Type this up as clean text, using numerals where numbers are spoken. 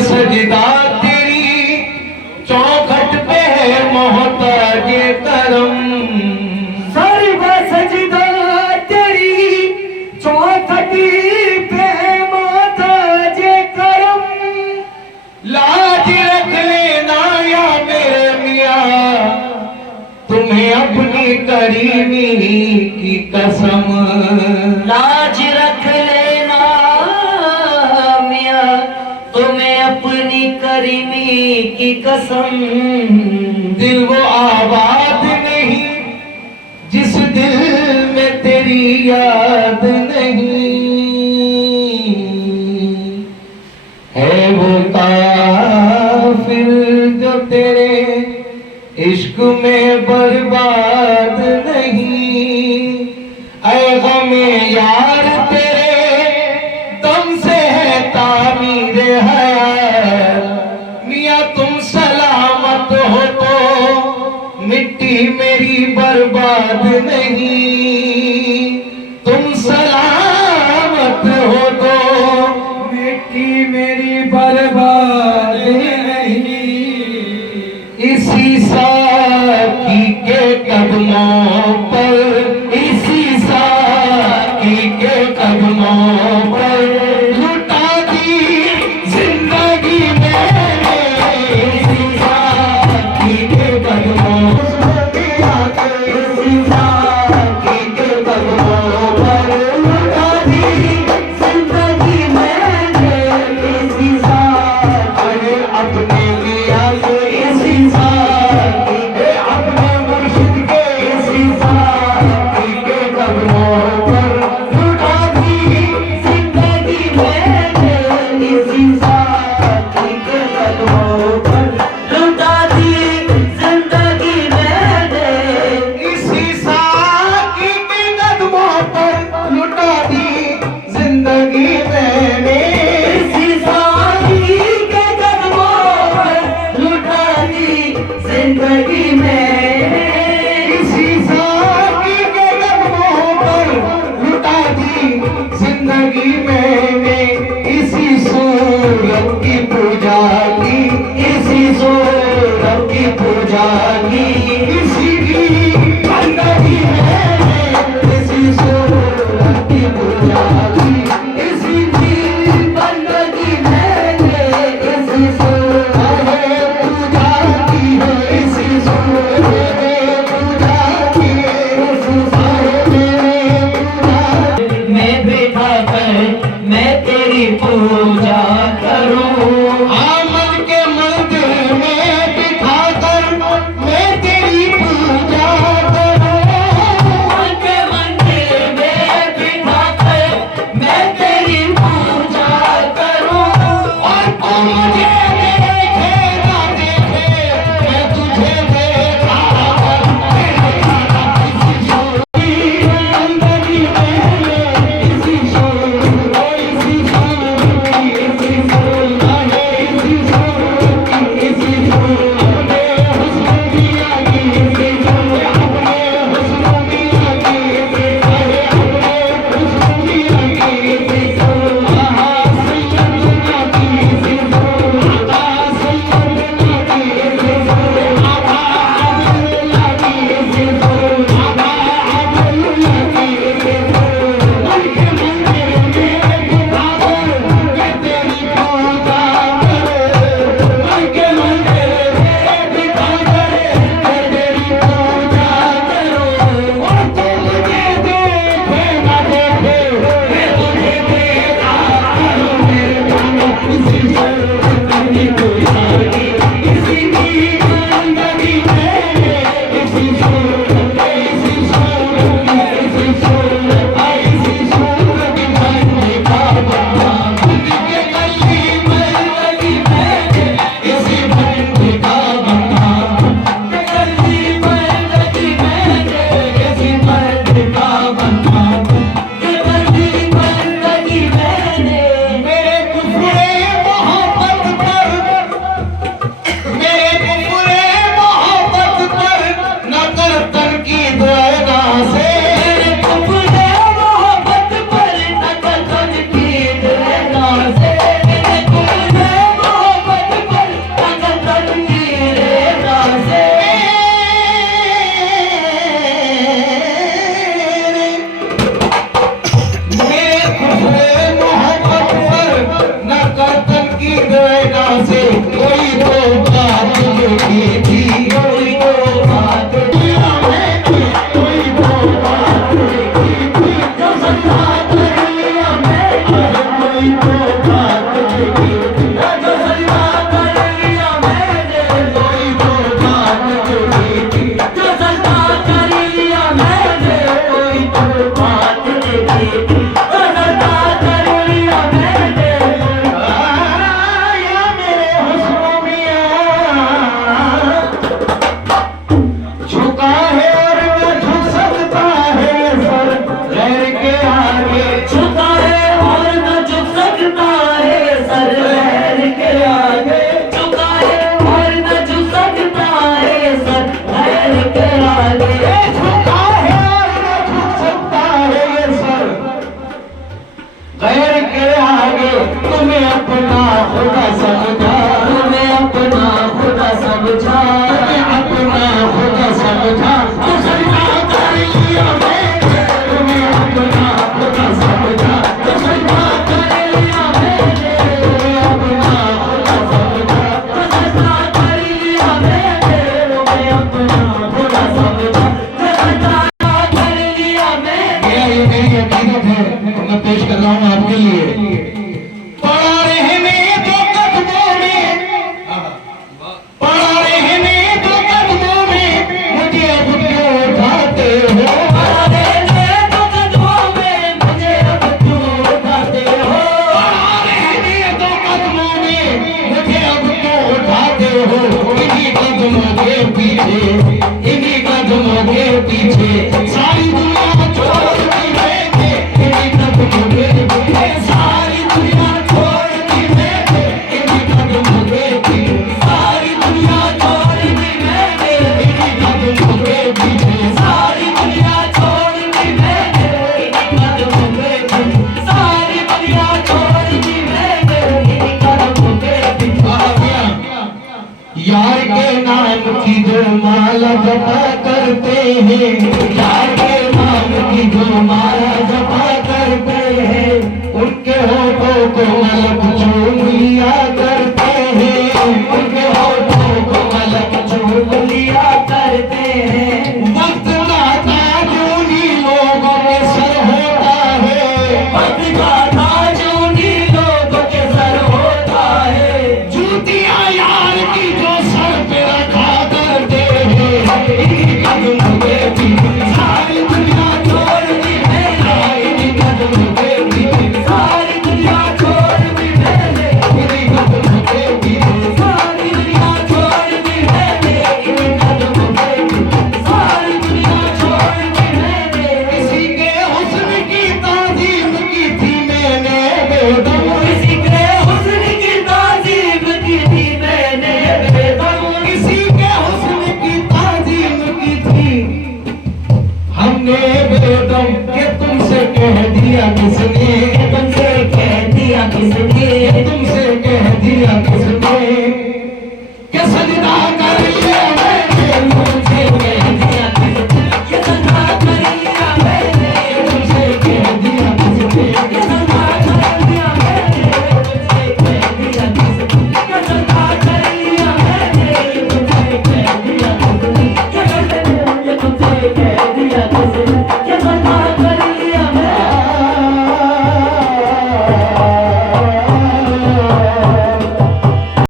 सजदा तेरी चौखट पे है मोहताज करम। सर्व सजदा तेरी चौखट पे मोहताज करम। लाज रख लेना या मेरे मियाँ तुम्हें अपनी करीमी की कसम। लाज रख लेना मियाँ तुम्हें अपनी करीमी की कसम। दिल वो आबाद नहीं जिस दिल में तेरी याद नहीं है। वो काफिर जो तेरे इश्क में बर्बाद नहीं। ऐ गमे यार तेरे दम से है तामीर हयात। मियाँ तुम सलामत हो तो मिट्टी मेरी बर्बाद नहीं। तुम सलामत हो तो मिट्टी मेरी बर्बाद नहीं। इसी साकी के कदमों पर, इसी साकी के कदमों पर लुटा दी जिंदगी मैंने। इसी साकी के कदमों पर, इसी साकी के कदमों पर लुटा दी जिंदगी मैंने। इसी साकी अपने लिया इसी साकी के अपने मुर्शिद के इसी साकी के कदमों पर लुटा दी जिंदगी मैंने। इसी साकी के कदमों पर लुटा दी जिंदगी मैंने। इसी साकी के कदमों पर लुटा दी जिंदगी मैंने। इसी साकी के कदमों पर लुटा दी जिंदगी मैंने। इसी साकी के कदमों पर लुटा दी जिंदगी मैंने। इसी सूरत की पूजा की, इसी सूरत की पूजा की, इसी की बंदगी मैंने। इसी सूरत की पूजा की, इसी की बंदगी मैंने। इसी सूरत पूजा की है, इसी सूरत पूजा की है, इसी सूरत पूजा। मैं बैठा कर मैं तेरी पूजा करूं। आमद के मंदिर में बिठा कर मैं तेरी पूजा करूं। के मंदिर में बिठा कर मैं तेरी पूजा करूं। और तू मुझे देखे ना देखे मैं तुझे देखा जिंदगी मैंने। इसी शोर इसी शोर इसी शोर इसी जो माला जपा करते हैं, यार के नाम की जो माला जपा करते हैं, उनके होठों को मलक चूम लिया करते हैं, उनके होठों को मलक चूम लिया करते हैं। वक्त का ताज उन्हीं लोगों के सर होता है, वक्त का ताज उन्हीं लोगों के सर होता है। जूतियां यार की जो सर पे रखा करते हैं, इनकी कदम पे भी सारी दुनिया छोड़ दी मैंने, इनकी कदम पे भी सारी दुनिया छोड़ दी मैंने, इनकी कदम पे भी सारी दुनिया छोड़ दी मैंने, इनकी कदम पे भी सारी दुनिया छोड़ दी मैंने। किसी के हुस्न की ताजीम की थी मैंने बेदम, किसी के हुस्न की ताजीम की थी मैंने बेदम, किसी के हुस्न की ताजीम की थी हमने बेदम, के तुमसे कह दिया किसने, तुमसे कह दिया किसने, तुमसे कह दिया किसने कि सजदा कर लिया मैंने, तुमसे कह दिया किसने, ये सजदा कर लिया मैंने, तुमसे कह दिया किसने, ये सजदा कर लिया मैंने, तुमसे कह दिया किसने, ये सजदा कर लिया मैंने, तुमसे कह दिया किसने, ये तुमसे कह